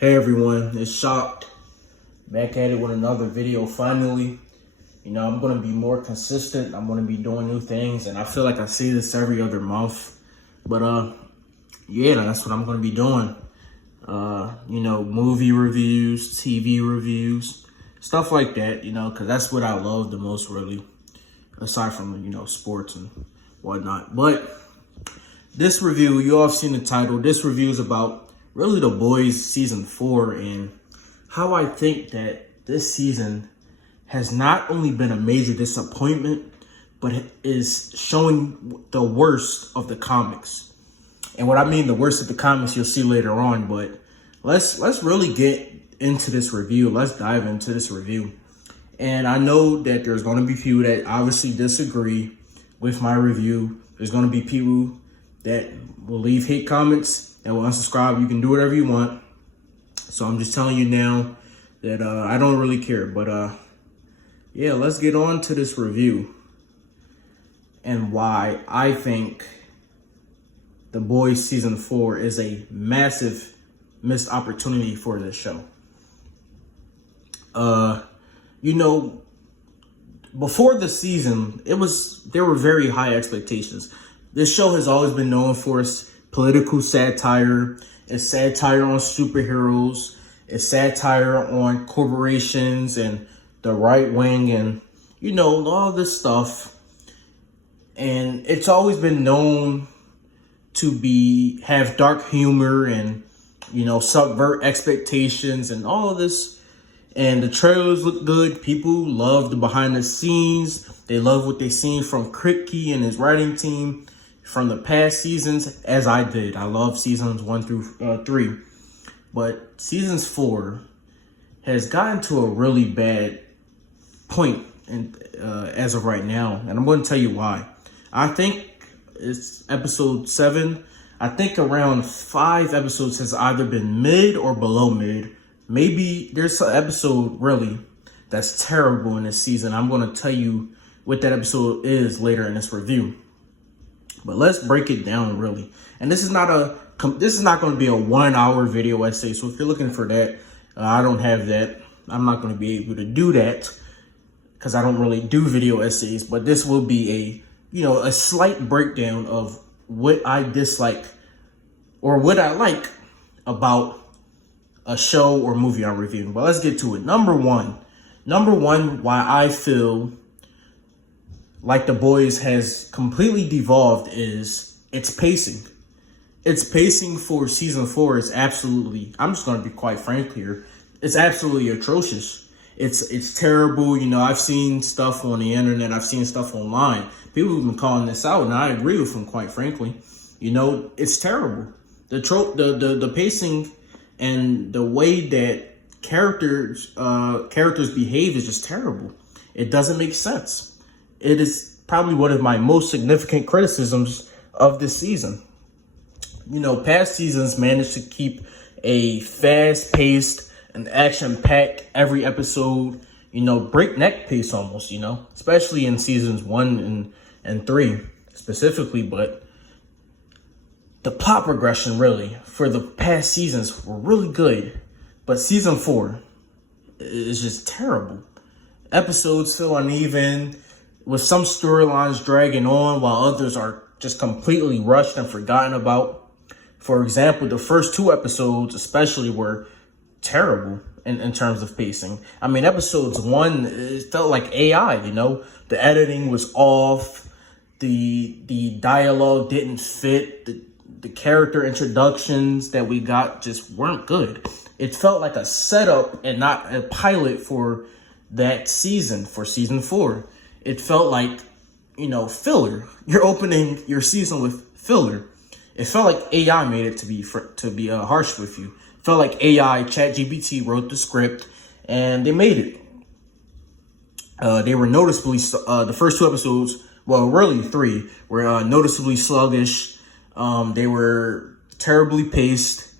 Hey everyone, it's Shocked. Back at it with another video finally. I'm going to be more consistent. I'm going to be doing new things, and I feel like I say this every other month. But yeah, that's what I'm going to be doing. Movie reviews, TV reviews, stuff like that, because that's what I love the most, really, aside from, sports and whatnot. But this review, you all have seen the title. This review is about really The Boys season 4 and how I think that this season has not only been a major disappointment, but is showing the worst of the comics. And what I mean the worst of the comics, you'll see later on, but let's really get into this review. Let's dive into this review. And I know that there's going to be people that obviously disagree with my review. There's going to be people that will leave hate comments and will unsubscribe. You can do whatever you want. So I'm just telling you now that I don't really care. But yeah, let's get on to this review and why I think The Boys season 4 is a massive missed opportunity for this show. Before the season, there were very high expectations. This show has always been known for its political satire. It's satire on superheroes. It's satire on corporations and the right wing and, all this stuff. And it's always been known to have dark humor and, subvert expectations and all of this. And the trailers look good. People love the behind the scenes. They love what they've seen from Kripke and his writing team from the past seasons, as I did. I love seasons 1 through 3. But seasons 4 has gotten to a really bad point as of right now. And I'm going to tell you why. I think it's episode 7. I think around 5 episodes has either been mid or below mid. Maybe there's an episode really that's terrible in this season. I'm going to tell you what that episode is later in this review. But let's break it down really. And this is not going to be a 1-hour video essay. So if you're looking for that, I don't have that. I'm not going to be able to do that because I don't really do video essays. But this will be a slight breakdown of what I dislike or what I like about a show or movie I'm reviewing. But let's get to it. Number one, why I feel like The Boys has completely devolved is its pacing. Its pacing for season 4 is absolutely, I'm just going to be quite frank here, it's absolutely atrocious. It's terrible. I've seen stuff on the internet. I've seen stuff online. People have been calling this out, and I agree with them, quite frankly. It's terrible. The pacing and the way that characters behave is just terrible. It doesn't make sense. It is probably one of my most significant criticisms of this season. Past seasons managed to keep a fast-paced and action-packed every episode, breakneck pace almost, especially in seasons 1 and 3 specifically. But the plot progression really for the past seasons were really good. But season 4 is just terrible. Episodes feel uneven, with some storylines dragging on while others are just completely rushed and forgotten about. For example, the first 2 episodes especially were terrible in terms of pacing. I mean, episodes 1, it felt like AI, The editing was off. The dialogue didn't fit. The character introductions that we got just weren't good. It felt like a setup and not a pilot for that season, for season 4. It felt like, filler. You're opening your season with filler. It felt like AI made it to be harsh with you. It felt like AI, ChatGPT wrote the script, and they made it. They were noticeably, the first 2 episodes, well, really 3, were noticeably sluggish. They were terribly paced.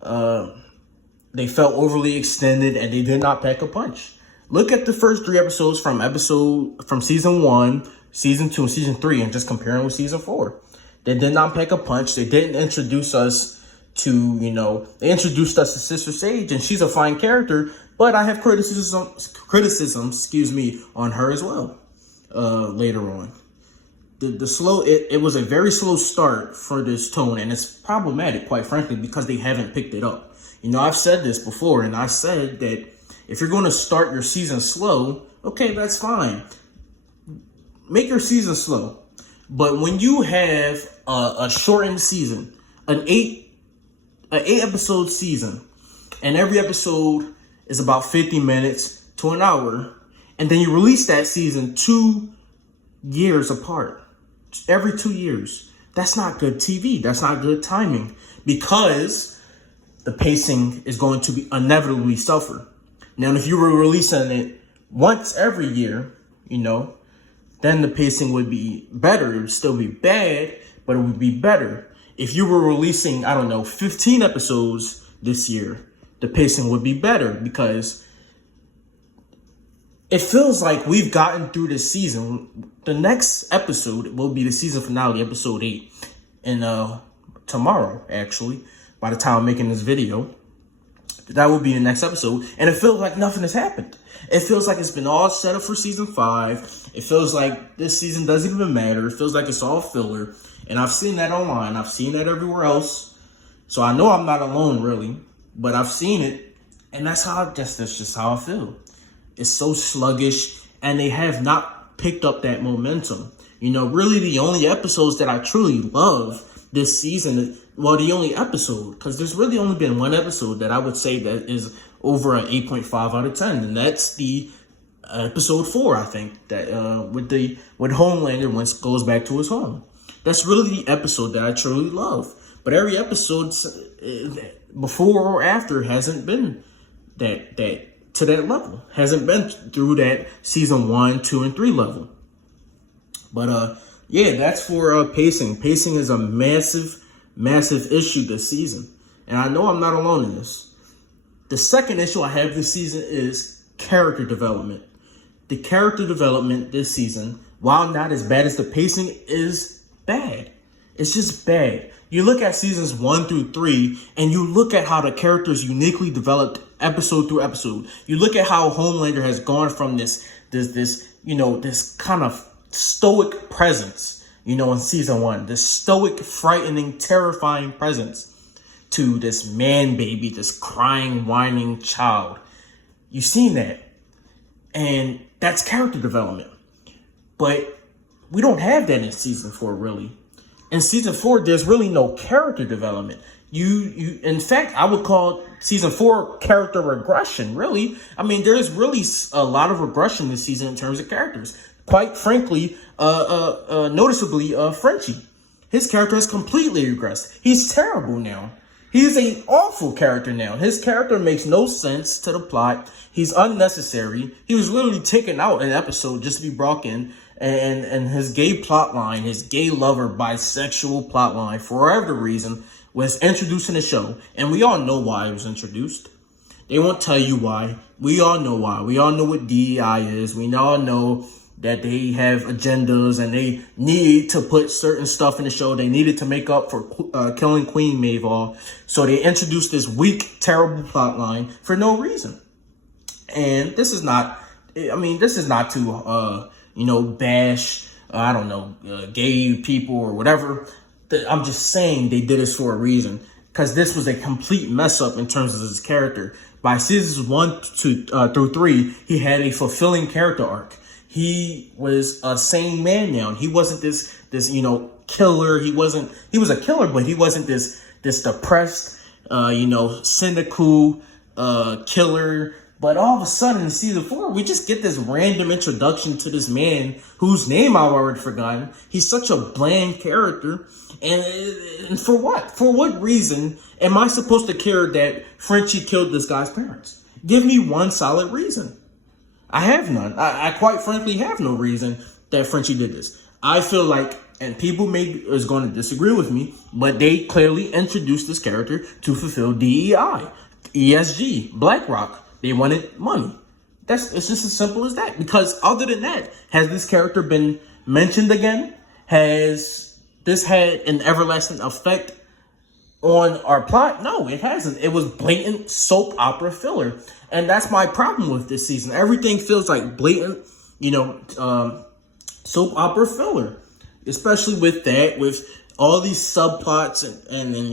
They felt overly extended, and they did not pack a punch. Look at the first 3 episodes from season 1, season 2, and season 3, and just compare them with season 4. They did not pack a punch. They didn't introduce us to, you know, they introduced us to Sister Sage, and she's a fine character, but I have criticism, excuse me, on her as well. Later on, it was a very slow start for this tone, and it's problematic, quite frankly, because they haven't picked it up. You know, I've said this before, and I said that if you're going to start your season slow, okay, that's fine. Make your season slow. But when you have a shortened season, an eight episode season, and every episode is about 50 minutes to an hour, and then you release that season 2 years apart, every 2 years, that's not good TV. That's not good timing, because the pacing is going to be inevitably suffer. Now, if you were releasing it once every year, you know, then the pacing would be better. It would still be bad, but it would be better. If you were releasing, I don't know, 15 episodes this year, the pacing would be better, because it feels like we've gotten through this season. The next episode will be the season finale, episode 8. And tomorrow, actually, by the time I'm making this video, that will be the next episode. And it feels like nothing has happened. It feels like it's been all set up for season 5. It feels like this season doesn't even matter. It feels like it's all filler. And I've seen that online. I've seen that everywhere else. So I know I'm not alone, really. But I've seen it. And that's just how I feel. It's so sluggish. And they have not picked up that momentum. You know, really the only episodes that I truly love this season, well, the only episode, because there's really only been one episode that I would say that is over an 8.5 out of 10, and that's the episode 4, I think, that with Homelander once goes back to his home. That's really the episode that I truly love. But every episode before or after hasn't been that to that level, hasn't been through that season 1, 2, and 3 level. But yeah, that's for pacing. Pacing is a massive issue this season. And I know I'm not alone in this. The second issue I have this season is character development. The character development this season, while not as bad as the pacing, is bad. It's just bad. You look at seasons 1 through 3, and you look at how the characters uniquely developed episode through episode. You look at how Homelander has gone from this kind of stoic presence, you know, in season 1, this stoic, frightening, terrifying presence, to this man baby, this crying, whining child. You've seen that. And that's character development. But we don't have that in season 4, really. In season 4, there's really no character development. In fact, I would call season 4 character regression, really. I mean, there's really a lot of regression this season in terms of characters. Quite frankly, noticeably, Frenchie. His character has completely regressed. He's terrible now. He's an awful character now. His character makes no sense to the plot. He's unnecessary. He was literally taken out in an episode just to be brought in. And his gay plotline, his gay lover, bisexual plotline, for whatever reason, was introduced in the show. And we all know why it was introduced. They won't tell you why. We all know why. We all know what DEI is. We all know that they have agendas and they need to put certain stuff in the show. They needed to make up for killing Queen Maeve. So they introduced this weak, terrible plotline for no reason. And this is not to, bash, gay people or whatever. I'm just saying they did this for a reason, because this was a complete mess up in terms of his character. By seasons 1 through 3, he had a fulfilling character arc. He was a sane man now. He wasn't this killer. He was a killer, but he wasn't this depressed, cynical killer. But all of a sudden in season 4, we just get this random introduction to this man whose name I've already forgotten. He's such a bland character. And for what? For what reason am I supposed to care that Frenchie killed this guy's parents? Give me one solid reason. I have none. I quite frankly have no reason that Frenchie did this. I feel like, and people is going to disagree with me, but they clearly introduced this character to fulfill DEI, ESG, BlackRock. They wanted money. It's just as simple as that. Because other than that, has this character been mentioned again? Has this had an everlasting effect on our plot? No, it hasn't. It was blatant soap opera filler. And that's my problem with this season. Everything feels like blatant, soap opera filler. Especially with that, with all these subplots and then,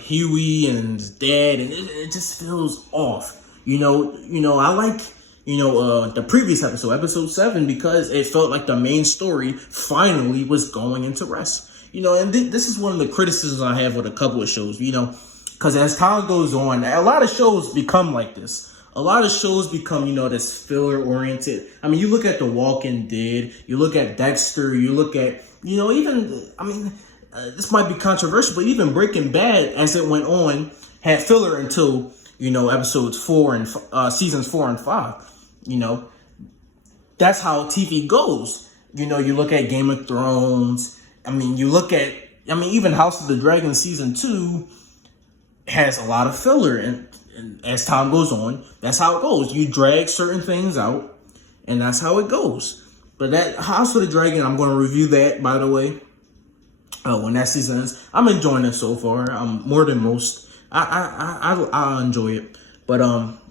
Huey and his dad, and it just feels off. I like, the previous episode 7, because it felt like the main story finally was going into rest. And this is one of the criticisms I have with a couple of shows, because as time goes on, a lot of shows become like this. A lot of shows become, this filler oriented. I mean, you look at The Walking Dead, you look at Dexter, you look at, this might be controversial, but even Breaking Bad, as it went on, had filler until, episodes 4 and seasons 4 and 5. That's how TV goes. You look at Game of Thrones. Even House of the Dragon season 2 has a lot of filler, and as time goes on, that's how it goes. You drag certain things out, and that's how it goes. But that House of the Dragon, I'm going to review that, by the way, when that season ends. I'm enjoying it so far. More than most. I enjoy it. But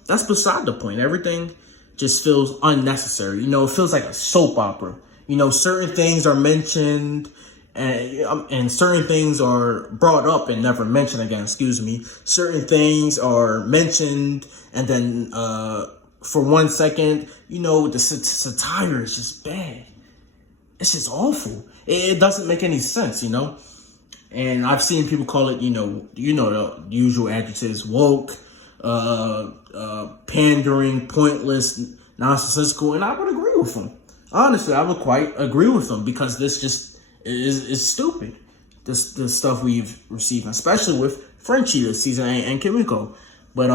that's beside the point. Everything just feels unnecessary. It feels like a soap opera. Certain things are mentioned, and certain things are brought up and never mentioned again. Certain things are mentioned, and then for 1 second, the satire is just bad. It's just awful. It doesn't make any sense, And I've seen people call it, the usual adjectives: woke, pandering, pointless, nonsensical, and I would agree with them. Honestly, I would quite agree with them, because this just is stupid. This stuff we've received, especially with Frenchie this season and Kimiko. But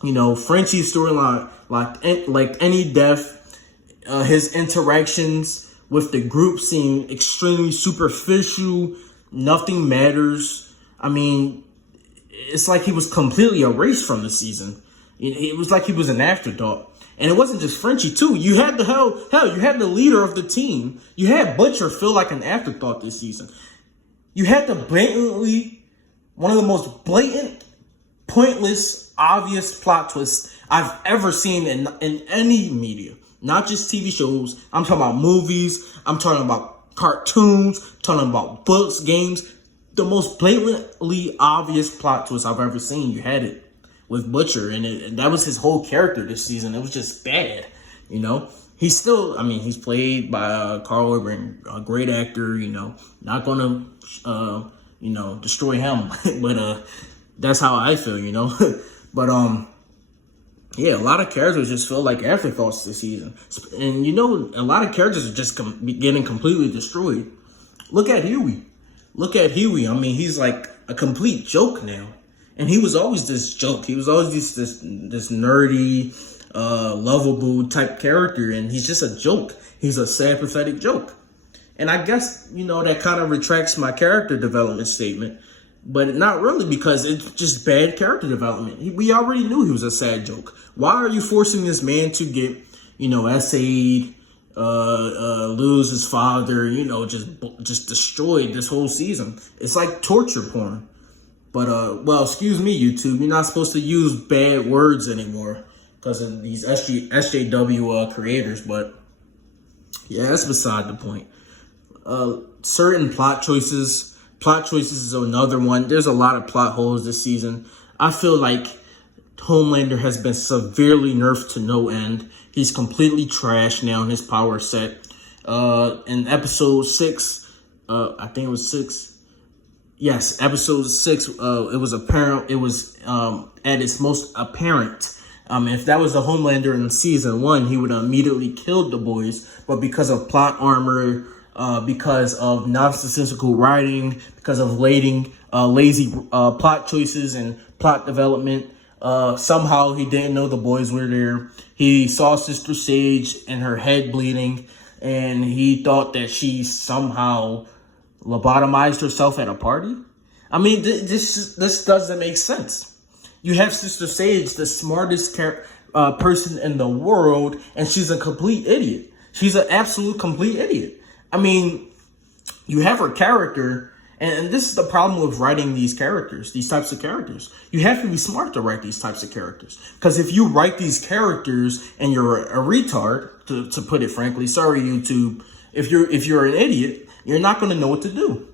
Frenchie's storyline, like any death, his interactions with the group seem extremely superficial. Nothing matters. It's like he was completely erased from the season. It was like he was an afterthought. And it wasn't just Frenchie, too. You had you had the leader of the team. You had Butcher feel like an afterthought this season. You had one of the most blatant, pointless, obvious plot twists I've ever seen in any media. Not just TV shows. I'm talking about movies. I'm talking about cartoons. Talking about books, games. The most blatantly obvious plot twist I've ever seen. You had it with Butcher, and that was his whole character this season. It was just bad, He's still, he's played by Carl Urban, a great actor, not gonna, destroy him, but that's how I feel, But yeah, a lot of characters just feel like afterthoughts this season, and a lot of characters are just getting completely destroyed. Look at Huey. He's like a complete joke now. And he was always this joke. He was always this nerdy, lovable type character. And he's just a joke. He's a sad, pathetic joke. And I guess, that kind of retracts my character development statement. But not really, because it's just bad character development. We already knew he was a sad joke. Why are you forcing this man to get, essayed, lose his father, just destroyed this whole season? It's like torture porn. But, excuse me, YouTube. You're not supposed to use bad words anymore because of these SJW creators. But, yeah, that's beside the point. Certain plot choices. Plot choices is another one. There's a lot of plot holes this season. I feel like Homelander has been severely nerfed to no end. He's completely trashed now in his power set. In episode 6, I think it was 6. Yes, episode 6, it was apparent. It was at its most apparent. If that was the Homelander in season 1, he would have immediately killed the boys. But because of plot armor, because of nonsensical writing, because of lazy plot choices and plot development, somehow he didn't know the boys were there. He saw Sister Sage and her head bleeding, and he thought that she somehow lobotomized herself at a party. This doesn't make sense. You have Sister Sage, the smartest person in the world, and she's a complete idiot. She's an absolute complete idiot. You have her character, And this is the problem with writing these characters, these types of characters. You have to be smart to write these types of characters. Because if you write these characters and you're a retard, to put it frankly, sorry YouTube, if you're an idiot, you're not going to know what to do.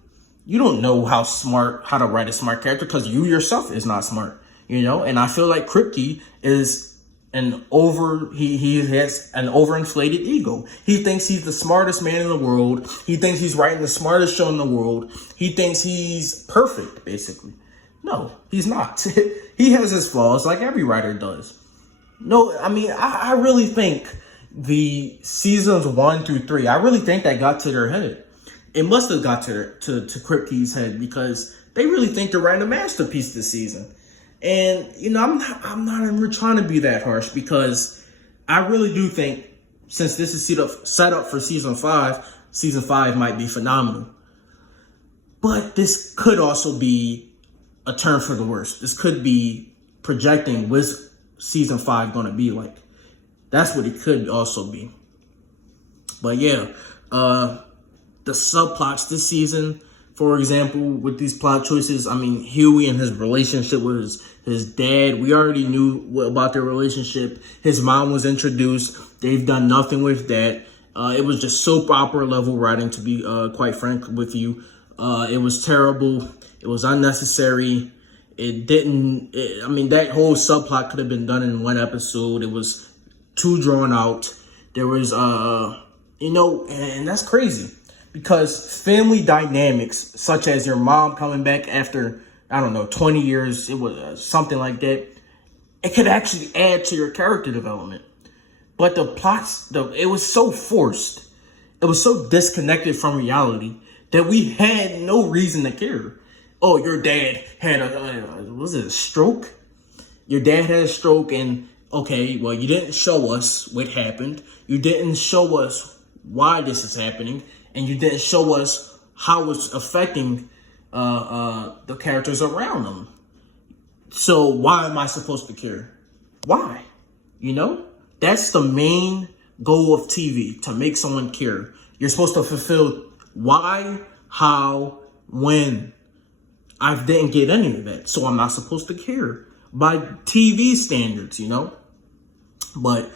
You don't know how to write a smart character because you yourself is not smart, you know? And I feel like Kripke is he has an overinflated ego. He thinks he's the smartest man in the world. He thinks he's writing the smartest show in the world. He thinks he's perfect, basically. No, he's not. He has his flaws like every writer does. No, I mean, I really think the seasons 1 through 3, I really think that got to their head. It must have got to Kripke's head because they really think they're writing a masterpiece this season. And, you know, I'm not even trying to be that harsh because I really do think since this is set up for season 5 might be phenomenal. But this could also be a turn for the worse. This could be projecting what's season 5 going to be like. That's what it could also be. But yeah, the subplots this season, for example, with these plot choices, I mean, Huey and his relationship with his dad, we already knew about their relationship. His mom was introduced. They've done nothing with that. It was just soap opera level writing, to be quite frank with you. It was terrible. It was unnecessary. I mean, that whole subplot could have been done in one episode. It was too drawn out. There was, you know, and that's crazy. Because family dynamics, such as your mom coming back after, I don't know, 20 years, it was something like that, it could actually add to your character development. But the plots, it was so forced. It was so disconnected from reality that we had no reason to care. Oh, your dad had a stroke? Your dad had a stroke and, okay, well, you didn't show us what happened. You didn't show us why this is happening. And you didn't show us how it's affecting the characters around them. So why am I supposed to care? Why? You know? That's the main goal of TV, to make someone care. You're supposed to fulfill why, how, when. I didn't get any of that, so I'm not supposed to care by TV standards, you know? But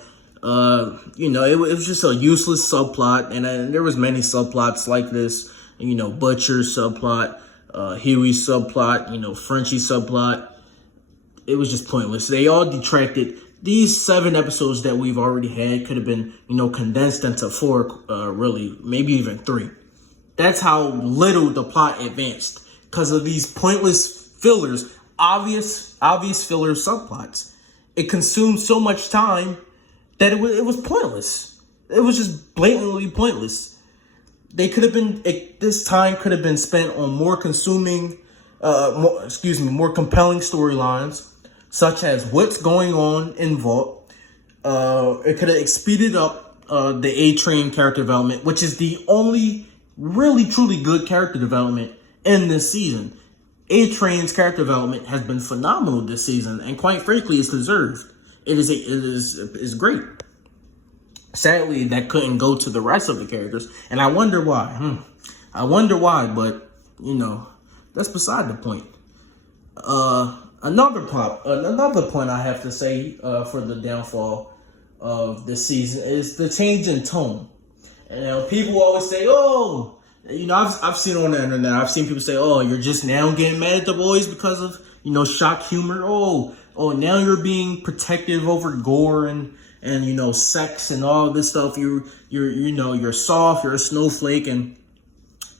you know, it was just a useless subplot, and there was many subplots like this. You know, Butcher's subplot, Huey's subplot, you know, Frenchie's subplot. It was just pointless. They all detracted. These 7 episodes that we've already had could have been, you know, condensed into 4, really, maybe even 3. That's how little the plot advanced because of these pointless fillers, obvious filler subplots. It consumed so much time that it was pointless. It was just blatantly pointless. They could have been, this time could have been spent on more compelling storylines, such as what's going on in Vault. It could have speeded up the A-Train character development, which is the only really truly good character development in this season. A-Train's character development has been phenomenal this season, and quite frankly, it's deserved. It is great. Sadly, that couldn't go to the rest of the characters, and I wonder why. I wonder why, but you know, that's beside the point. Another point I have to say for the downfall of this season is the change in tone. And people always say, "Oh, you know," I've seen on the internet. I've seen people say, "Oh, you're just now getting mad at the boys because of, you know, shock humor. Oh, now you're being protective over gore and you know, sex and all this stuff. You're soft. You're a snowflake, and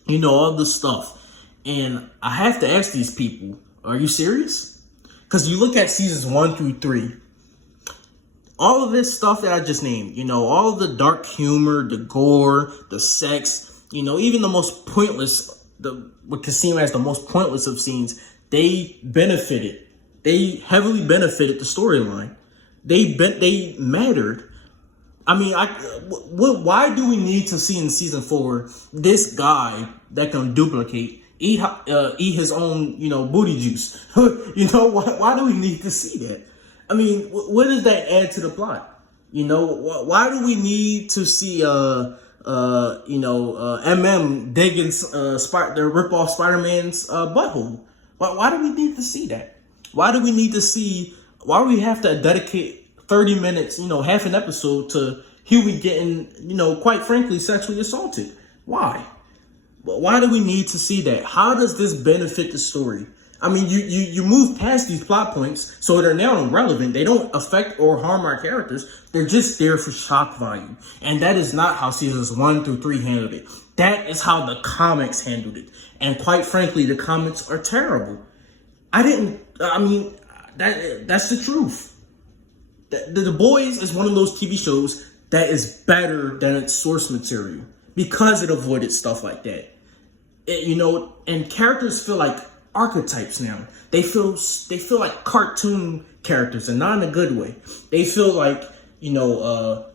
you know all this stuff." And I have to ask these people, are you serious? Because you look at seasons 1 through 3, all of this stuff that I just named, you know, all of the dark humor, the gore, the sex, you know, even the most pointless, what could seem as the most pointless of scenes, they benefited. They heavily benefited the storyline. They mattered. I mean, why do we need to see in season 4 this guy that can duplicate, eat his own, you know, booty juice? You know, why do we need to see that? I mean, what does that add to the plot? You know, why do we need to see digging the rip off Spider-Man's butthole. But why do we need to see that? Why do we we have to dedicate 30 minutes, half an episode to Huey getting, quite frankly, sexually assaulted? Why? Why do we need to see that? How does this benefit the story? I mean, you move past these plot points, so they're now irrelevant. They don't affect or harm our characters. They're just there for shock value. And that is not how seasons 1 through 3 handled it. That is how the comics handled it. And quite frankly, the comics are terrible. That's the truth. The Boys is one of those TV shows that is better than its source material because it avoided stuff like that. And characters feel like archetypes now. They feel like cartoon characters, and not in a good way. They feel like,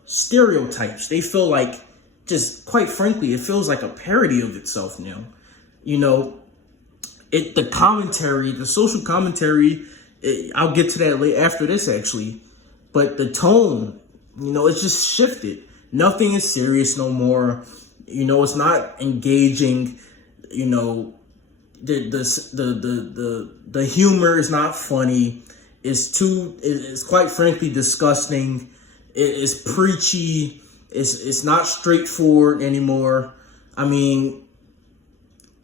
stereotypes. They feel like, just quite frankly, it feels like a parody of itself now. The commentary, the social commentary, I'll get to that after this actually, but the tone, it's just shifted. Nothing is serious no more. It's not engaging. The humor is not funny. It's quite frankly disgusting. It's preachy. It's not straightforward anymore. I mean,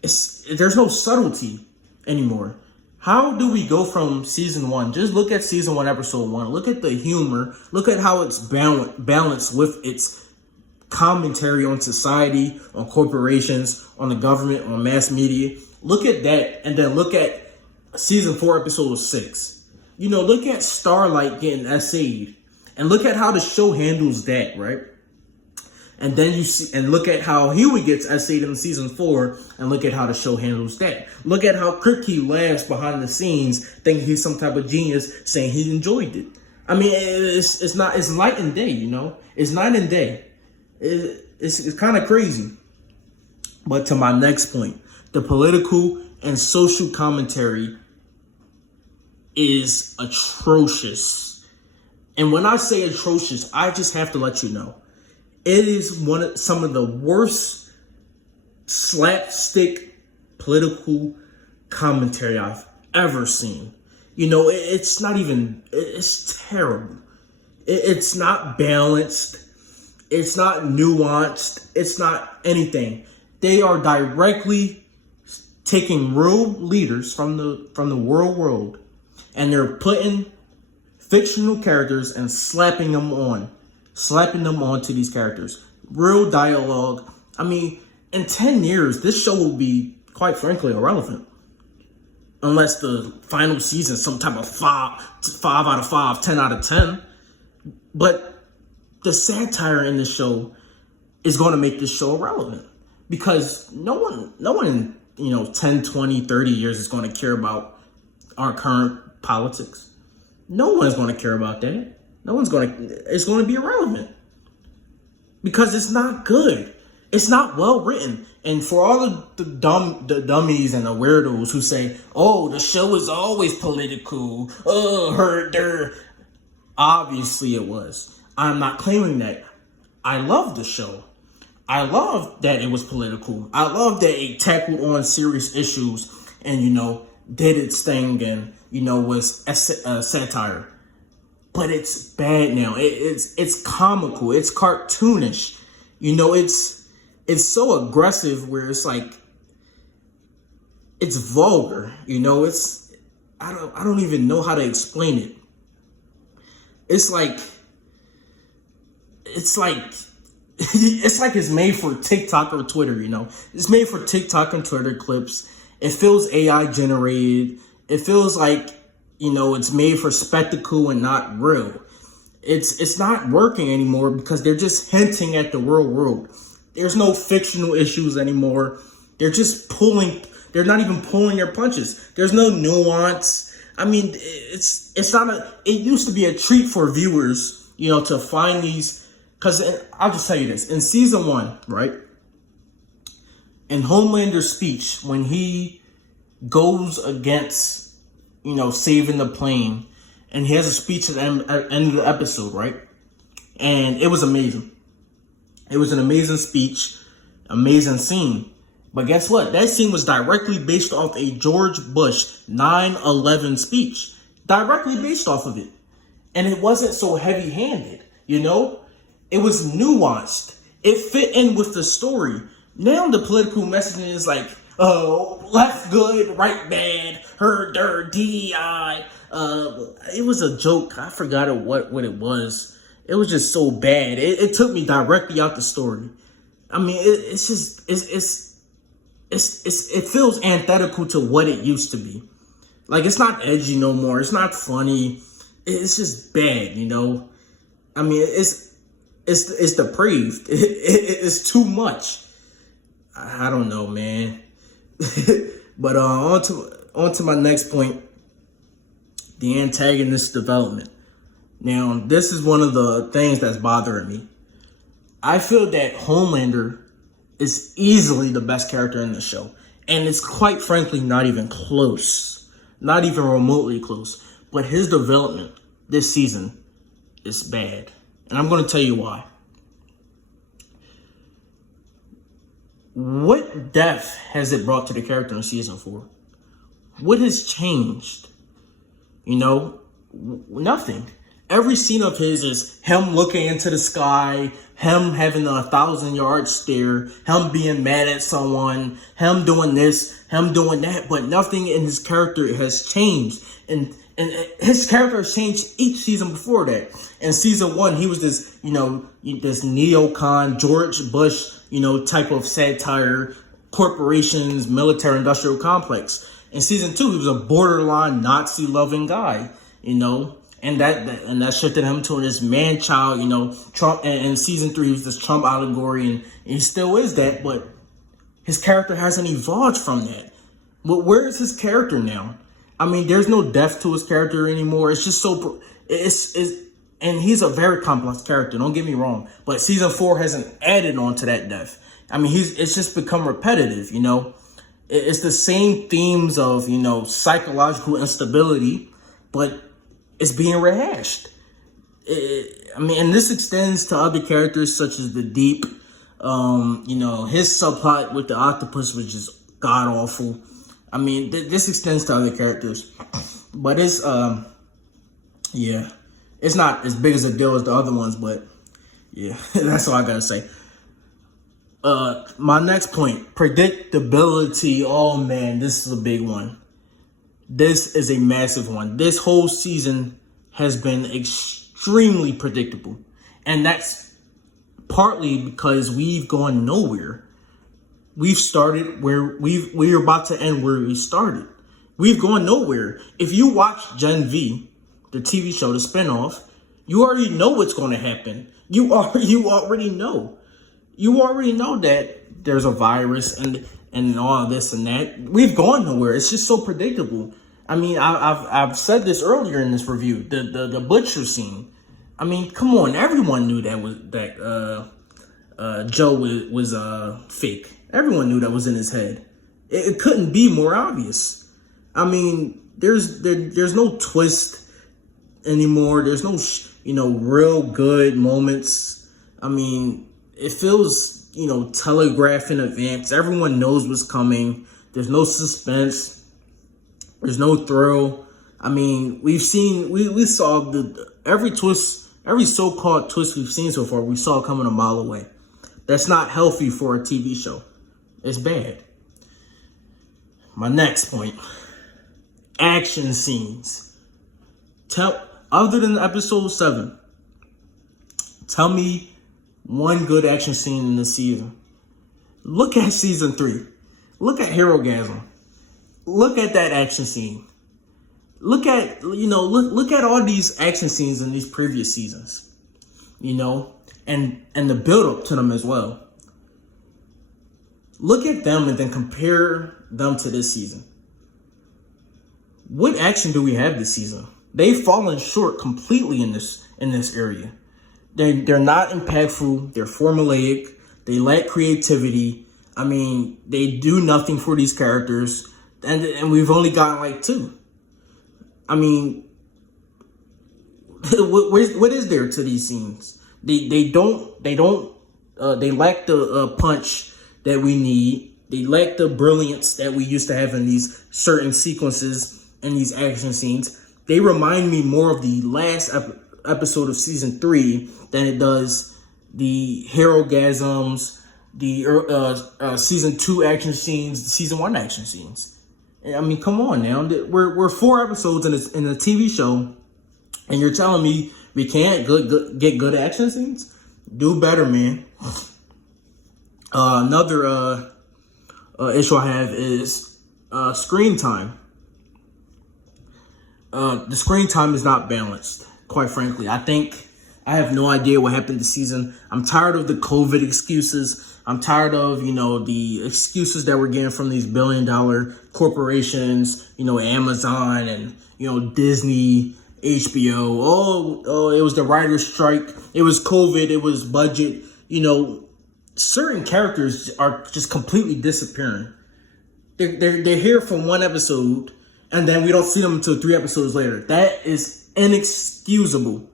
there's no subtlety anymore. How do we go from season 1? Just look at season 1, episode 1. Look at the humor. Look at how it's balanced with its commentary on society, on corporations, on the government, on mass media. Look at that, and then look at season 4, episode 6. Look at Starlight getting essayed, and look at how the show handles that, right? And then look at how Huey gets essayed in season 4, and look at how the show handles that. Look at how Cricky laughs behind the scenes, thinking he's some type of genius, saying he enjoyed it. I mean, it's night and day, It's night and day. It's kind of crazy. But to my next point, the political and social commentary is atrocious. And when I say atrocious, I just have to let you know, it is some of the worst slapstick political commentary I've ever seen. It's not even, it's terrible. It's not balanced. It's not nuanced. It's not anything. They are directly taking real leaders from the real world, and they're putting fictional characters and slapping them onto these characters. Real dialogue. I mean, in 10 years, this show will be, quite frankly, irrelevant. Unless the final season, some type of 5 out of 5, 10 out of 10. But the satire in this show is going to make this show irrelevant, because no one in 10, 20, 30 years is going to care about our current politics. No one's going to care about that. It's going to be irrelevant because it's not good. It's not well written. And for all of the dummies and the weirdos who say, "Oh, the show is always political," obviously it was. I'm not claiming that. I love the show. I love that it was political. I love that it tackled on serious issues and, did its thing and, was satire. But it's bad now. It's comical. It's cartoonish. It's so aggressive where it's like, it's vulgar. I don't even know how to explain it. It's like it's made for TikTok or Twitter, It's made for TikTok and Twitter clips. It feels AI generated. It feels like, it's made for spectacle and not real. It's not working anymore because they're just hinting at the real world. There's no fictional issues anymore. They're not even pulling their punches. There's no nuance. I mean, it used to be a treat for viewers, to find these. Because I'll just tell you this. In season 1, right? In Homelander's speech, when he goes against, saving the plane, and he has a speech at the end of the episode, right? And it was amazing. It was an amazing speech, amazing scene. But guess what? That scene was directly based off a George Bush 9/11 speech. Directly based off of it. And it wasn't so heavy-handed, you know? It was nuanced. It fit in with the story. Now the political messaging is like, left good, right bad, her, der, DEI. It was a joke. I forgot what it was. It was just so bad. It took me directly out the story. I mean, it feels antithetical to what it used to be. Like, it's not edgy no more. It's not funny. It's just bad, you know. I mean, it's depraved. It's too much. I don't know, man. But on to my next point, the antagonist development. Now, this is one of the things that's bothering me. I feel that Homelander is easily the best character in the show. And it's quite frankly not even close. Not even remotely close. But his development this season is bad. And I'm going to tell you why. What depth has it brought to the character in season 4? What has changed? You know, nothing. Every scene of his is him looking into the sky, him having a 1,000-yard stare, him being mad at someone, him doing this, him doing that, but nothing in his character has changed. And his character has changed each season before that. In season 1, he was this, you know, this neocon, George Bush, you know, type of satire, corporations, military-industrial complex. In season 2, he was a borderline Nazi-loving guy, you know. And that shifted him to this man-child, you know, Trump. And in season 3, he was this Trump allegory, and he still is that, but his character hasn't evolved from that. But where is his character now? I mean, there's no depth to his character anymore. It's just so, and he's a very complex character, don't get me wrong. But season 4 hasn't added on to that depth. I mean, it's just become repetitive, you know. It's the same themes of, you know, psychological instability, but it's being rehashed. I mean, and this extends to other characters such as the Deep. You know, his subplot with the octopus was just god awful. I mean, this extends to other characters, but it's yeah, it's not as big as a deal as the other ones. But yeah, that's all I gotta say. My next point, predictability. Oh man, this is a big one. This is a massive one. This whole season has been extremely predictable. And that's partly because we've gone nowhere. We've started where we're about to end where we started. We've gone nowhere. If you watch Gen V, the TV show, the spinoff, you already know what's going to happen. You already know. You already know that there's a virus and all of this and that. We've gone nowhere. It's just so predictable. I mean, I've said this earlier in this review. The butcher scene. I mean, come on. Everyone knew that Joe was fake. Everyone knew that was in his head. It couldn't be more obvious. I mean, there's no twist anymore. There's no real good moments. I mean, it feels telegraphed in advance. Everyone knows what's coming. There's no suspense. There's no thrill. I mean, we saw every twist, every so-called twist we've seen so far, we saw coming a mile away. That's not healthy for a TV show. It's bad. My next point, action scenes. Other than episode 7, tell me one good action scene in this season. Look at season 3. Look at Herogasm. Look at that action scene. Look at all these action scenes in these previous seasons. And the build up to them as well. Look at them and then compare them to this season. What action do we have this season? They've fallen short completely in this area. They're not impactful. They're formulaic. They lack creativity. I mean, they do nothing for these characters, and we've only gotten like 2. I mean, what is there to these scenes? They don't They lack the punch that we need. They lack the brilliance that we used to have in these certain sequences and these action scenes. They remind me more of the last episode of season 3 than it does the hero-gasms, the season 2 action scenes, the season 1 action scenes. I mean, come on now. We're 4 episodes in a TV show, and you're telling me we can't get good action scenes? Do better, man. Another issue I have is screen time. The screen time is not balanced, quite frankly. I have no idea what happened this season. I'm tired of the COVID excuses. I'm tired of, the excuses that we're getting from these billion-dollar corporations, Amazon and, Disney, HBO. Oh, it was the writer's strike. It was COVID. It was budget. Certain characters are just completely disappearing. They're here for 1 episode, and then we don't see them until 3 episodes later. That is inexcusable.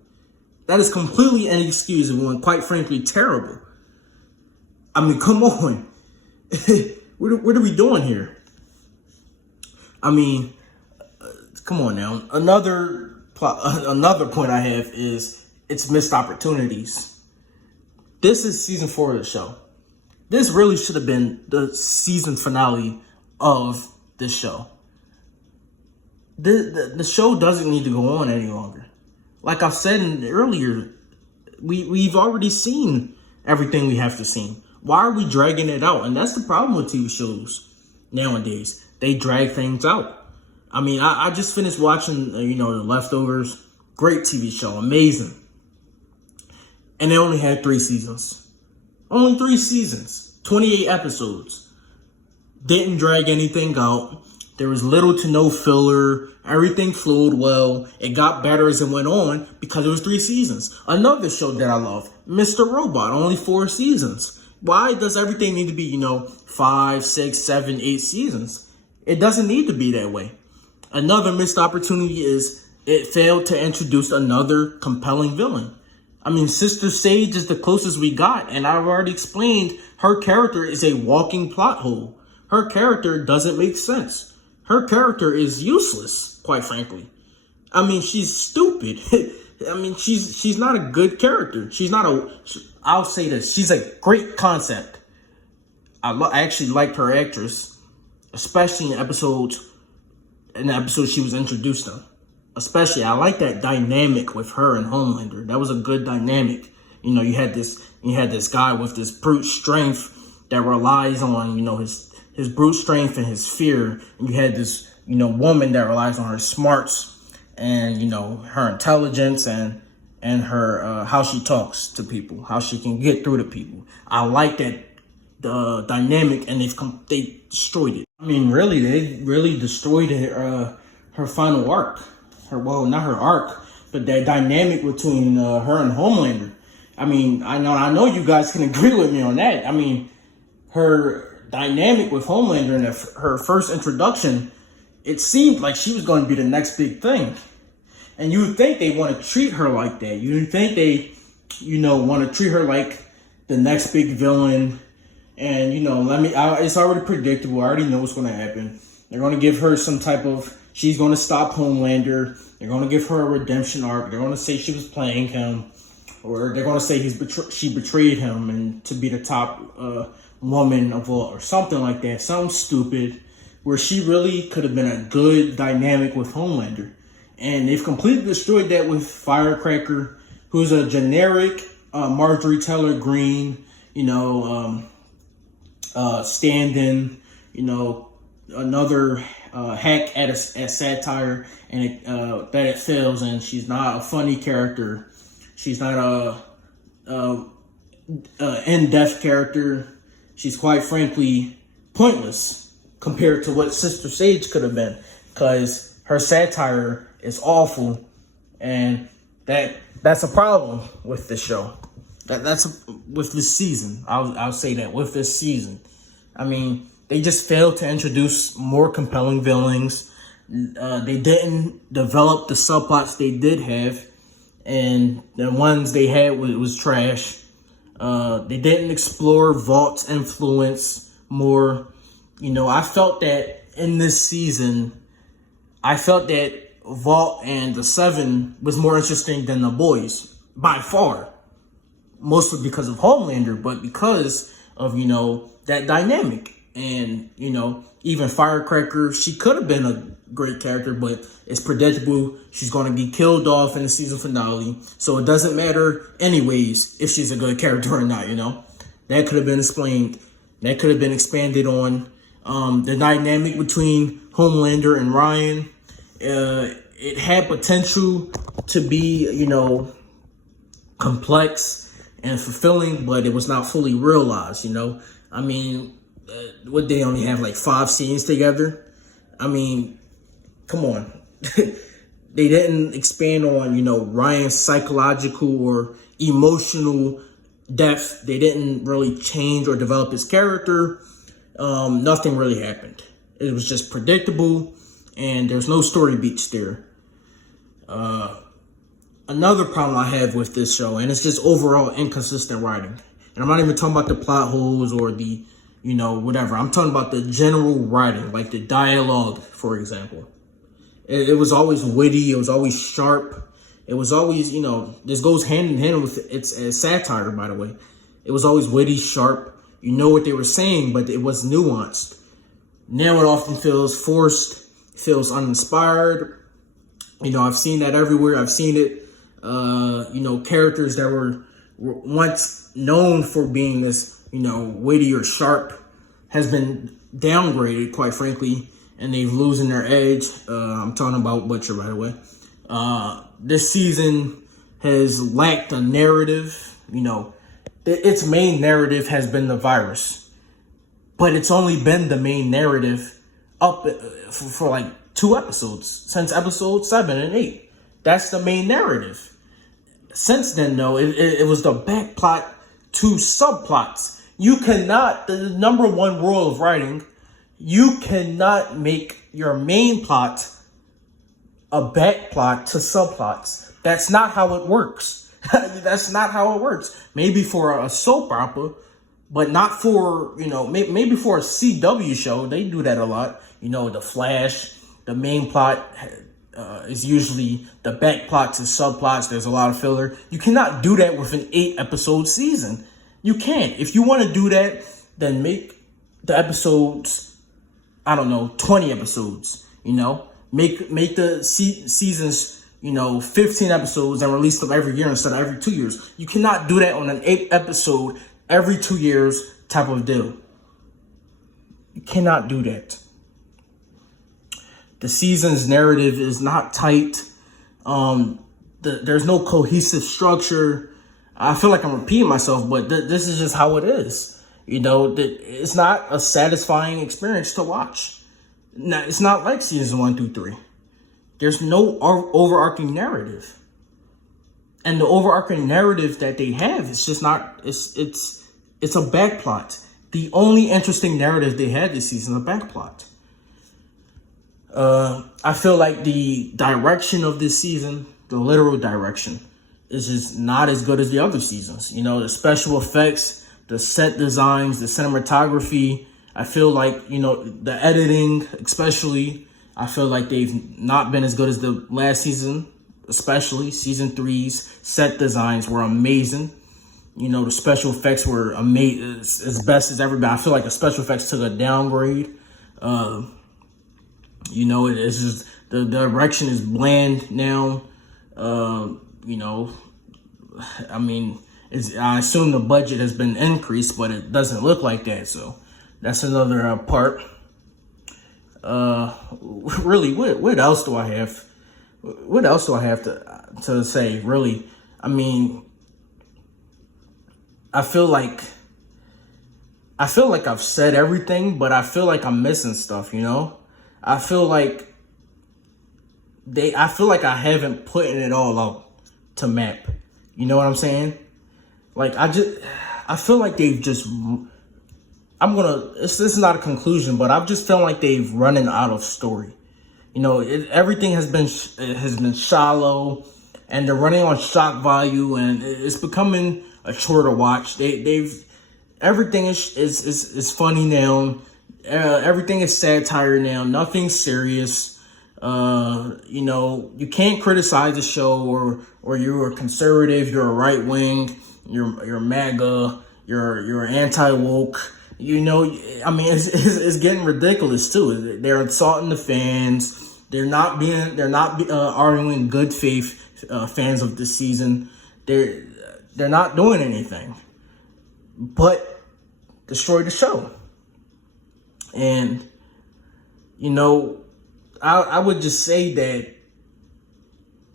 That is completely inexcusable and, quite frankly, terrible. I mean, come on. What are we doing here? I mean, come on now. Another point I have is it's missed opportunities. This is season 4 of the show. This really should have been the season finale of this show. The show doesn't need to go on any longer. Like I said earlier, we've already seen everything we have to see. Why are we dragging it out? And that's the problem with TV shows nowadays. They drag things out. I mean, I just finished watching, The Leftovers. Great TV show. Amazing. And it only had 3 seasons. Only 3 seasons. 28 episodes. Didn't drag anything out. There was little to no filler. Everything flowed well. It got better as it went on because it was 3 seasons. Another show that I love, Mr. Robot. Only 4 seasons. Why does everything need to be, 5, 6, 7, 8 seasons? It doesn't need to be that way. Another missed opportunity is it failed to introduce another compelling villain. I mean, Sister Sage is the closest we got, and I've already explained her character is a walking plot hole. Her character doesn't make sense. Her character is useless, quite frankly. I mean, she's stupid. I mean, she's not a good character. I'll say this. She's a great concept. I actually liked her actress, especially in the episode she was introduced in. Especially, I like that dynamic with her and Homelander. That was a good dynamic. You had this guy with this brute strength that relies on, his brute strength and his fear. And you had this, woman that relies on her smarts and, her intelligence and her how she talks to people, how she can get through to people. I like that dynamic, and they destroyed it. I mean, really, they really destroyed her final arc. Not her arc, but that dynamic between her and Homelander. I mean, I know you guys can agree with me on that. I mean, her dynamic with Homelander in her first introduction, it seemed like she was going to be the next big thing. And you would think they want to treat her like that. You would think they, want to treat her like the next big villain. And, it's already predictable. I already know what's going to happen. They're going to give her some type of, she's going to stop Homelander. They're going to give her a redemption arc. They're going to say she was playing him. Or they're going to say she betrayed him and to be the top woman of all, or something like that. Something stupid where she really could have been a good dynamic with Homelander. And they've completely destroyed that with Firecracker, who's a generic Marjorie Taylor Greene, stand-in, another hack at satire, and that it fails, and she's not a funny character. She's not a in-depth character. She's quite frankly pointless compared to what Sister Sage could have been, because her satire is awful, and that's a problem with this show. That's with this season. I'll say that with this season. I mean, they just failed to introduce more compelling villains. They didn't develop the subplots they did have, and the ones they had was trash. They didn't explore Vault's influence more. I felt that in this season, I felt that Vault and the Seven was more interesting than the boys by far. Mostly because of Homelander, but because of, that dynamic. And, even Firecracker, she could have been a great character, but it's predictable. She's going to be killed off in the season finale. So it doesn't matter anyways if she's a good character or not, That could have been explained. That could have been expanded on. The dynamic between Homelander and Ryan, it had potential to be, complex and fulfilling, but it was not fully realized, I mean, what, they only have like 5 scenes together? I mean, come on. They didn't expand on, Ryan's psychological or emotional depth. They didn't really change or develop his character. Nothing really happened. It was just predictable, and there's no story beats there. Another problem I have with this show, and it's just overall inconsistent writing. And I'm not even talking about the plot holes or the, whatever. I'm talking about the general writing, like the dialogue, for example. It was always witty. It was always sharp. It was always, this goes hand in hand with it's satire, by the way. It was always witty, sharp. You know what they were saying, but it was nuanced. Now it often feels forced, feels uninspired. I've seen that everywhere. I've seen it. Characters that were once known for being this, witty or sharp has been downgraded, quite frankly, and they've losing their edge. I'm talking about Butcher, by the way. This season has lacked a narrative. Its main narrative has been the virus, but it's only been the main narrative up for like 2 episodes, since episode 7 and 8. That's the main narrative. Since then, though, it was the back plot to subplots. You cannot, the number one rule of writing, you cannot make your main plot a back plot to subplots. That's not how it works. That's not how it works. Maybe for a soap opera, but not for, maybe for a CW show. They do that a lot. The Flash, the main plot is usually the back plot to subplots. There's a lot of filler. You cannot do that with an 8-episode season. You can't. If you want to do that, then make the episodes, 20 episodes, Make the seasons, 15 episodes and release them every year instead of every 2 years. You cannot do that on an 8-episode, every 2 years type of deal. You cannot do that. The season's narrative is not tight. There's no cohesive structure. I feel like I'm repeating myself, but this is just how it is. It's not a satisfying experience to watch. Now, it's not like season 1 through 3. There's no overarching narrative. And the overarching narrative that they have, it's just not, it's a backplot. The only interesting narrative they had this season is a backplot. I feel like the direction of this season, the literal direction, is just not as good as the other seasons. The special effects, the set designs, the cinematography, I feel like, the editing, especially, I feel like they've not been as good as the last season, especially season 3's set designs were amazing. The special effects were amazing, as best as ever been. I feel like the special effects took a downgrade. It's just the direction is bland now. I assume the budget has been increased, but it doesn't look like that. So that's another part. Really, what else do I have? What else do I have to say? Really, I feel like I've said everything, but I feel like I'm missing stuff. I feel like I haven't put it all out to map. You know what I'm saying? Like I feel like they've just. This is not a conclusion, but I'm just feeling like they've running out of story. Everything has been shallow, and they're running on shock value, and it's becoming a chore to watch. They've everything is funny now. Everything is satire now. Nothing's serious. You know, you can't criticize the show or you're a conservative, you're a right wing, you're MAGA, you're anti-woke. You know, I mean, it's getting ridiculous too. They're insulting the fans. They're not arguing in good faith. Fans of this season, they're not doing anything but destroy the show. And you know, I would just say that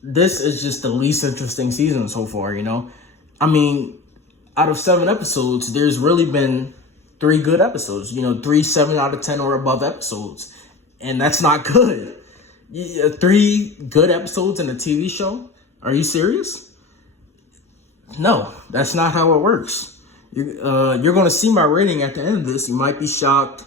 this is just the least interesting season so far. You know, I mean, out of 7 episodes, there's really been 3 good episodes, you know, 3 7 out of 10 or above episodes. And that's not good. 3 good episodes in a TV show? Are you serious? No, that's not how it works. You're going to see my rating at the end of this. You might be shocked.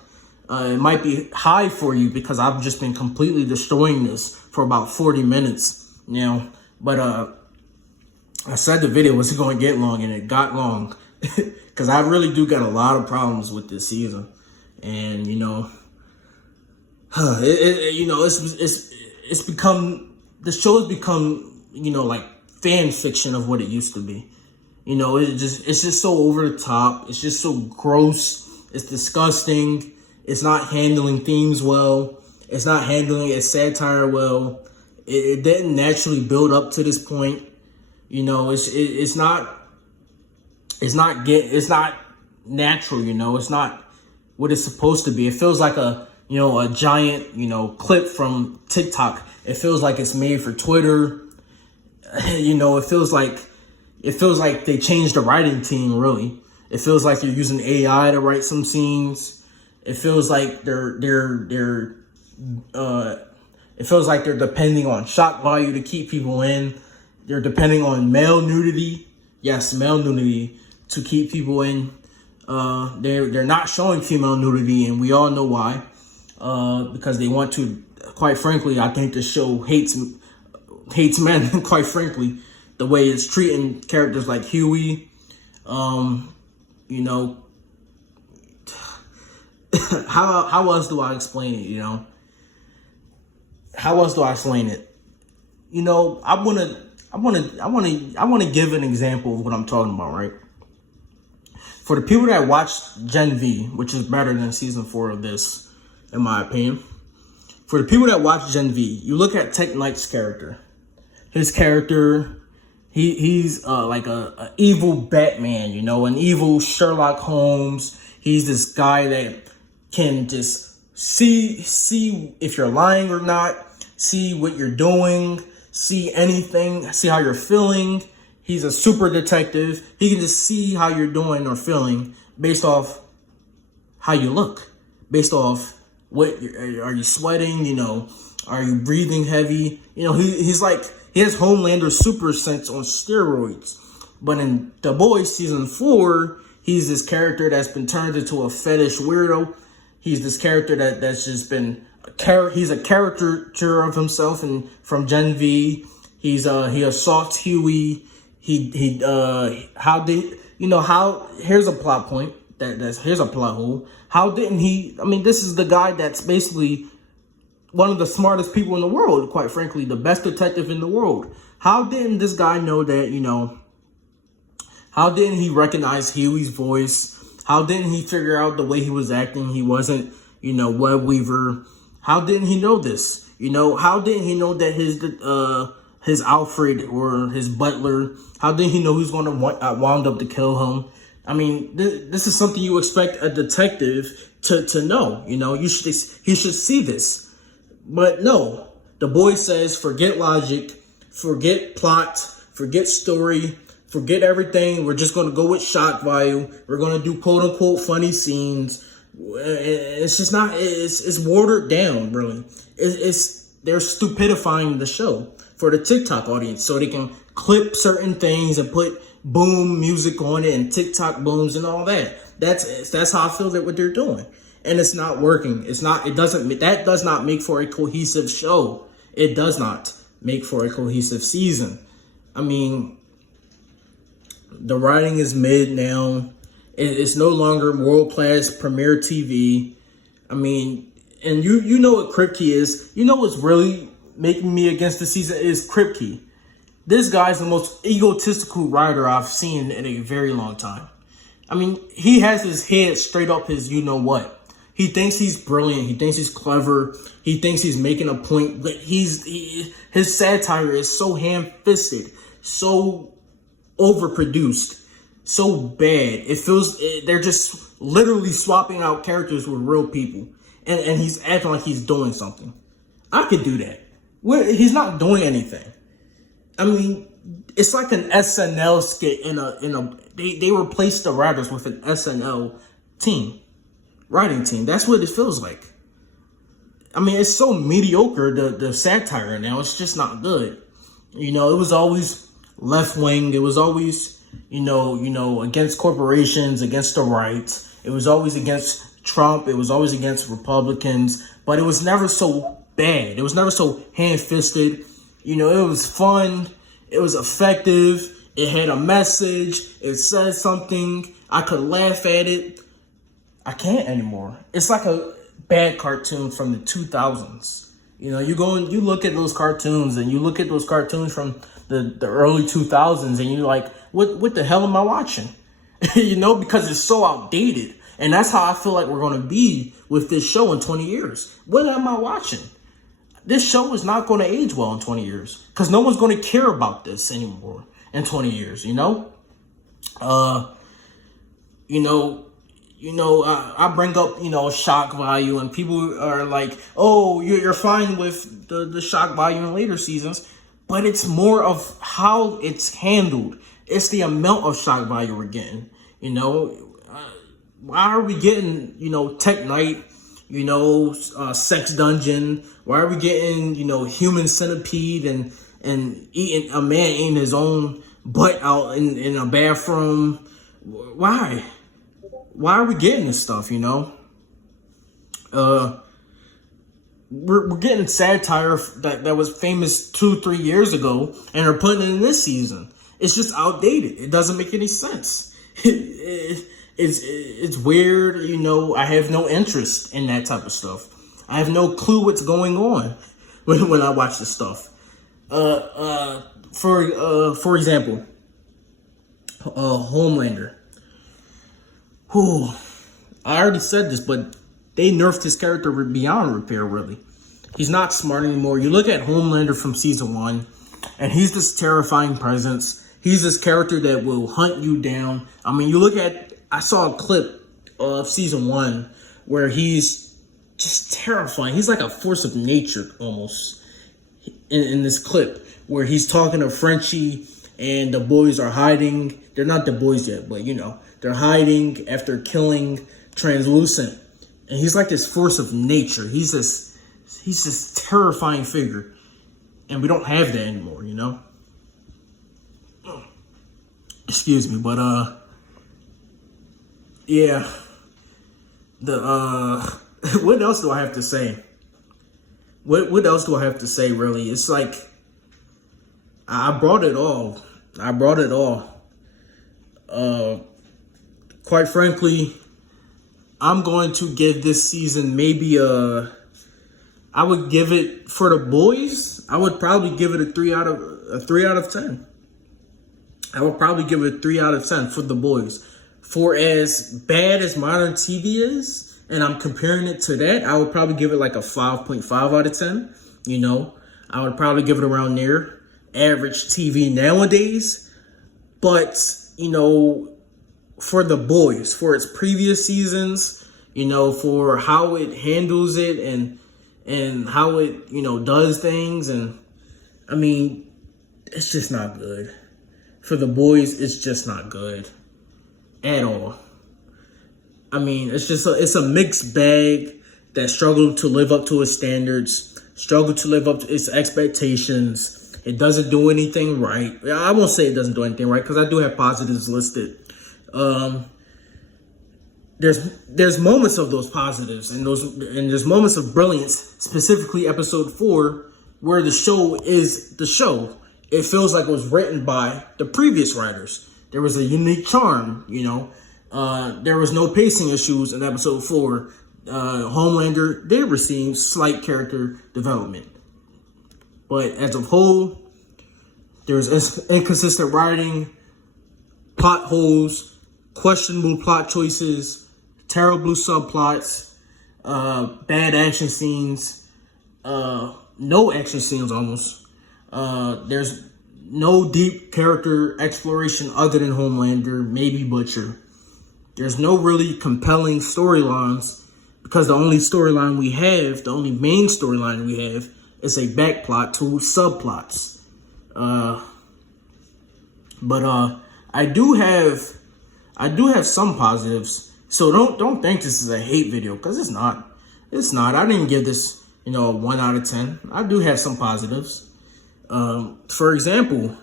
It might be high for you because I've just been completely destroying this for about 40 minutes now. But I said the video was going to get long, and it got long. Because I really do got a lot of problems with this season, and you know, it's become, the show has become, you know, like fan fiction of what it used to be. You know, it's just so over the top. It's just so gross. It's disgusting. It's not handling themes well. It's not handling its satire well. It didn't naturally build up to this point. You know, it's not natural, you know. It's not what it's supposed to be. It feels like a giant, you know, clip from TikTok. It feels like it's made for Twitter. You know, it feels like they changed the writing team, really. It feels like you're using AI to write some scenes. It feels like they're depending on shock value to keep people in. They're depending on male nudity. Yes, male nudity to keep people in. They're not showing female nudity, and we all know why. Because they want to. Quite frankly, I think the show hates men. Quite frankly, the way it's treating characters like Huey. You know, how else do I explain it? You know, how else do I explain it? You know, I want to give an example of what I'm talking about, right? For the people that watched Gen V, which is better than season 4 of this, in my opinion. For the people that watch Gen V, you look at Tech Knight's character. His character, he's like a evil Batman, you know, an evil Sherlock Holmes. He's this guy that can just see if you're lying or not, see what you're doing, see anything, see how you're feeling. He's a super detective. He can just see how you're doing or feeling based off how you look, based off are you sweating, you know, are you breathing heavy? You know, he's like, he has Homelander super sense on steroids. But in The Boys season 4, he's this character that's been turned into a fetish weirdo. He's this character that's just been he's a caricature of himself, and from Gen V, he assaults Huey. Here's a plot point here's a plot hole. How didn't he? I mean, this is the guy that's basically one of the smartest people in the world, quite frankly, the best detective in the world. How didn't this guy know that, you know, how didn't he recognize Huey's voice? How didn't he figure out the way he was acting? He wasn't, you know, web weaver. How didn't he know this? You know, how didn't he know that his Alfred or his butler, how didn't he know he was going to wound up to kill him? I mean, this is something you expect a detective to know. You know, he should see this. But no, The Boys says, forget logic, forget plot, forget story, forget everything. We're just going to go with shock value. We're going to do quote unquote funny scenes. It's just not, it's watered down, really. They're stupidifying the show for the TikTok audience so they can clip certain things and put boom music on it and TikTok booms and all that. That's how I feel that what they're doing. And it's not working. That does not make for a cohesive show. It does not make for a cohesive season. I mean, The writing is mid now. It's no longer world class premiere TV. I mean, and you know what Kripke is. You know what's really making me against the season is Kripke. This guy's the most egotistical writer I've seen in a very long time. I mean, he has his head straight up his you know what. He thinks he's brilliant. He thinks he's clever. He thinks he's making a point. But his satire is so ham-fisted, so overproduced, so bad. It feels they're just literally swapping out characters with real people, and he's acting like he's doing something. I could do that. He's not doing anything. I mean, it's like an SNL skit they replaced the writers with an SNL writing team. That's what it feels like. I mean, it's so mediocre, the satire now. It's just not good. You know, it was always left wing. It was always, you know, against corporations, against the right. It was always against Trump. It was always against Republicans. But it was never so bad. It was never so hand-fisted. You know, it was fun. It was effective. It had a message. It said something. I could laugh at it. I can't anymore. It's like a bad cartoon from the 2000s. You know, you go and you look at those cartoons, and you look at those cartoons from the early 2000s, and you're like, what the hell am I watching? You know, because it's so outdated. And that's how I feel like we're going to be with this show in 20 years. What am I watching? This show is not going to age well in 20 years because no one's going to care about this anymore in 20 years, you know? I bring up, you know, shock value, and people are like, oh, you're fine with the shock value in later seasons, but it's more of how it's handled. It's the amount of shock value we're getting, you know? Why are we getting, you know, Tech Night, you know, Sex Dungeon? Why are we getting, you know, Human Centipede and eating a man eating his own butt out in a bathroom? Why? Why are we getting this stuff, you know? We're getting satire that was famous 2-3 years ago, and they're putting it in this season. It's just outdated. It doesn't make any sense. It's weird, you know. I have no interest in that type of stuff. I have no clue what's going on when I watch this stuff. For example, Homelander. Whew. I already said this, but they nerfed his character beyond repair, really. He's not smart anymore. You look at Homelander from season 1, and he's this terrifying presence. He's this character that will hunt you down. I mean, I saw a clip of season 1 where he's just terrifying. He's like a force of nature almost in this clip where he's talking to Frenchie and the boys are hiding. They're not the boys yet, but you know, they're hiding after killing Translucent. And he's like this force of nature. He's this terrifying figure. And we don't have that anymore, you know? Excuse me, but yeah. What else do I have to say? What else do I have to say, really? It's like I brought it all. Quite frankly, I'm going to give this season maybe I would give it, for the boys, I would probably give it a 3 out of 10. I would probably give it a 3 out of 10 for the boys. For as bad as modern TV is, and I'm comparing it to that, I would probably give it like a 5.5 out of 10. You know, I would probably give it around near average TV nowadays. But, you know, for the boys, for its previous seasons, you know, for how it handles it and how it, you know, does things. And I mean, it's just not good. For the boys, it's just not good at all. I mean, it's a mixed bag that struggled to live up to its standards, struggled to live up to its expectations. It doesn't do anything right. I won't say it doesn't do anything right because I do have positives listed. There's moments of those positives and there's moments of brilliance, specifically episode 4, where the show is the show. It feels like it was written by the previous writers. there was a unique charm, you know. There was no pacing issues in episode 4. Homelander did receive slight character development. But as a whole, there's inconsistent writing, plot holes, questionable plot choices, terrible subplots, bad action scenes, no action scenes almost. There's no deep character exploration other than Homelander, maybe Butcher. There's no really compelling storylines because the only storyline we have, the only main storyline we have, is a backplot to subplots. But I do have some positives. So don't think this is a hate video, because it's not. It's not. I didn't give this, you know, a 1 out of 10. I do have some positives. For example,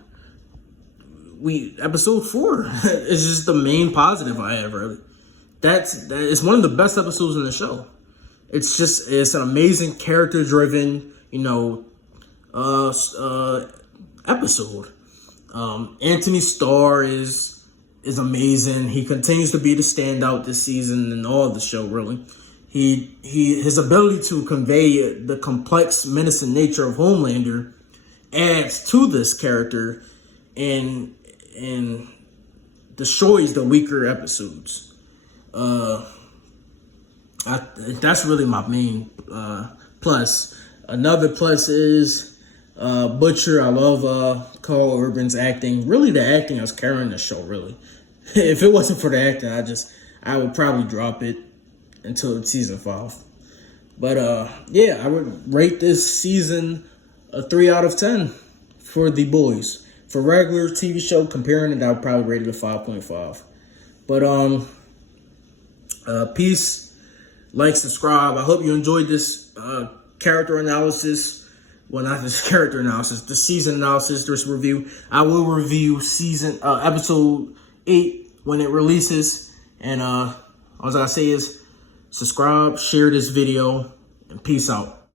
episode 4 is just the main positive I have, really. It's one of the best episodes in the show. It's an amazing character-driven, you know, episode. Anthony Starr is amazing. He continues to be the standout this season and all of the show, really. His ability to convey the complex, menacing nature of Homelander adds to this character and destroys the weaker episodes. That's really my main plus. Another plus is Butcher. I love Carl Urban's acting. Really, the acting is carrying the show, really. If it wasn't for the acting, I would probably drop it until season 5. But yeah, I would rate this season a 3 out of 10 for The Boys. For regular TV show, comparing it, I would probably rate it a 5.5. But peace, like, subscribe. I hope you enjoyed this character analysis. Well, not this character analysis, the season analysis, this review. I will review episode 8 when it releases. And all I gotta say is subscribe, share this video, and peace out.